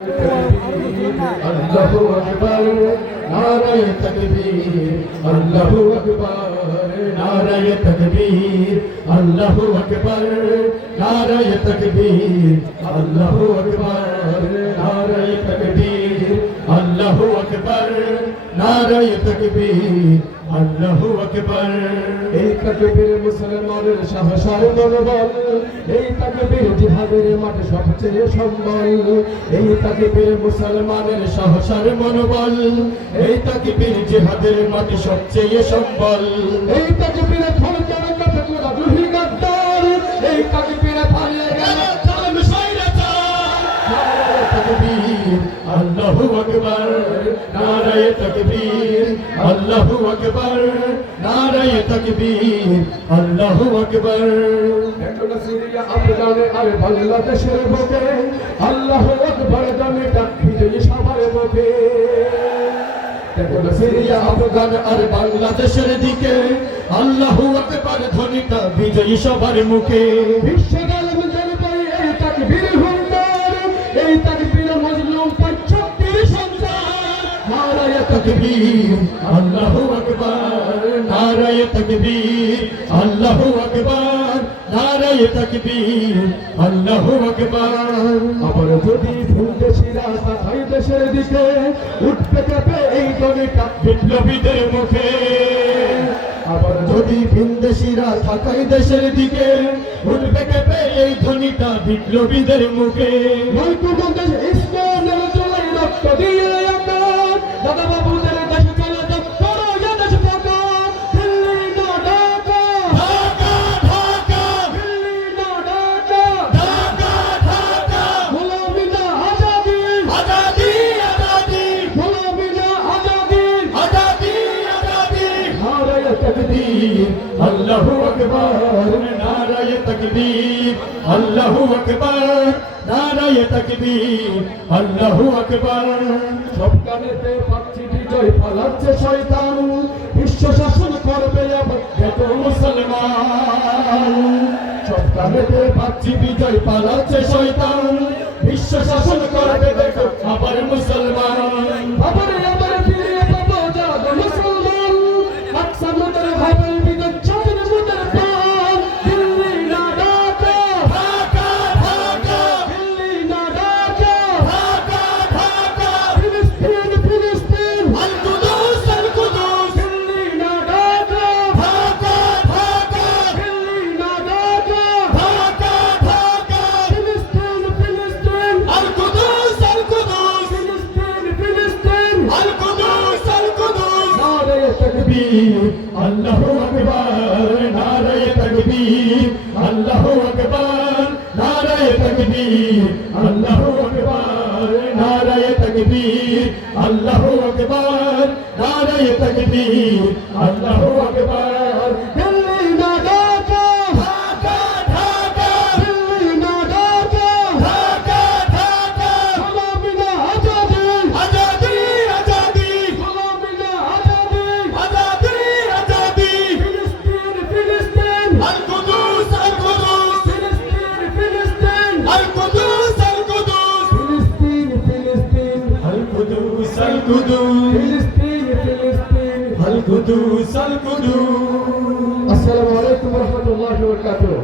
अल्लाहु अकबर नारे तकबीर अल्लाहु अकबर नारे तकबीर अल्लाहु अकबर नारे तकबीर अल्लाहु अकबर नारे तकबीर अल्लाहु अकबर नारे तकबीर अल्लाहु अकबर। এই তাকবীর মুসলমানের সাহসের মনোবল, এই তাকবীর জিহাদের মাঠে সবচেয়ে সম্বল। এই তাকবীর মুসলমানের সাহসের মনোবল, এই তাকবীর জিহাদের মাঠে সবচেয়ে সম্বল। এই তাকবীরে ফরজার কাছে গোলা দুহি গাদ্দার, এই তাকবীরে পালিয়ে গেল জালেম শয়তান। নারে তাকবীর আল্লাহু আকবার নারে তাকবীর আল্লাহু আকবার নারে তাকবীর আল্লাহু আকবার। এখন সিরিয়া আফগান আর বাংলাদেশের বুকে আল্লাহু আকবার গানটা বিজয়ী সবার মুখে। এখন সিরিয়া আফগান আর বাংলাদেশের দিকে আল্লাহু আকবার ধ্বনিটা বিজয়ী সবার মুখে। বিশ্বের আলেমদের পাই এই তাকবীর হুঙ্কার, এই তাকবীর মজলুম পঞ্চক্তির সন্তান। নারে তাকবীর আল্লাহু আকবার নারে তাকবীর আল্লাহু আকবার নারে তাকবীর আল্লাহু আকবার। আবার যদি ভিনদেশীরা তাকায় দেশের দিকে উঠবে কেঁপে এই ধ্বনিটা বিপ্লবীদের মুখে। আবার যদি ভিনদেশীরা তাকায় দেশের দিকে উঠবে কেঁপে এই ধ্বনিটা বিপ্লবীদের মুখে। নয়তো দেশ ইসলামের চলাই রক্ত দিয়ে আমরা দাদা বাবুদের দেশ চলে যাব বড় দেশ ঢাকা। দিল্লি না ঢাকা ঢাকা ঢাকা দিল্লি না ঢাকা ঢাকা ঢাকা। গোলামি না আজাদি আজাদি আজাদি গোলামি না আজাদি আজাদি আজাদি। নারে তাকবীর আল্লাহু আকবার নারে তাকবীর আল্লাহু আকবার নারে তাকবীর আল্লাহু আকবার। সব কানেতে পাচ্ছি বিজয় পালাচ্ছে শয়তান, বিশ্ব শাসন করবে আবার দেখো মুসলমান। সব কানেতে পাচ্ছি বিজয় পালাচ্ছে শয়তান, বিশ্ব শাসন করবে দেখো আবার মুসলমান। আবার আবার ফিরে পাবো জাগ মুসলমান, আকসা মুদের ভাবে বিজয় চাঁদের মুদের প্রাণ। দিল্লি না ঢাকা ঢাকা ঢাকা দিল্লি না ঢাকা ঢাকা ঢাকা। ফিলিস্তিন ফিলিস্তিন আল কুদুস দিল্লি না ঢাকা ঢাকা ঢাকা দিল্লি না ঢাকা ঢাকা ঢাকা। ফিলিস্তিন ফিলিস্তিন আল কুদুস ফিলিস্তিন ফিলিস্তিন আল কুদুস নারে তাকবীর আল্লাহু আকবার নারে তাকবীর আল্লাহু আকবার নারে তাকবীর আল্লাহু আকবার নারে তাকবীর আল্লাহু আকবার নারে তাকবীর আল্লাহু আকবার। দিল্লি না ঢাকা ঢাকা ঢাকা দিল্লি না ঢাকা ঢাকা ঢাকা। গোলামি না আজাদি আজাদি আজাদি গোলামি না আজাদি আজাদি আজাদি। ফিলিস্তিন ফিলিস্তিন আল কুদুস ফিলিস্তিন ফিলিস্তিন আল কুদুস ফিলিস্তিন ফিলিস্তিন আল কুদুস ফিলিস্তিন ফিলিস্তিন আল কুদুস। আসসালামু আলাইকুম ওয়া রাহমাতুল্লাহি ওয়া বারাকাতুহু।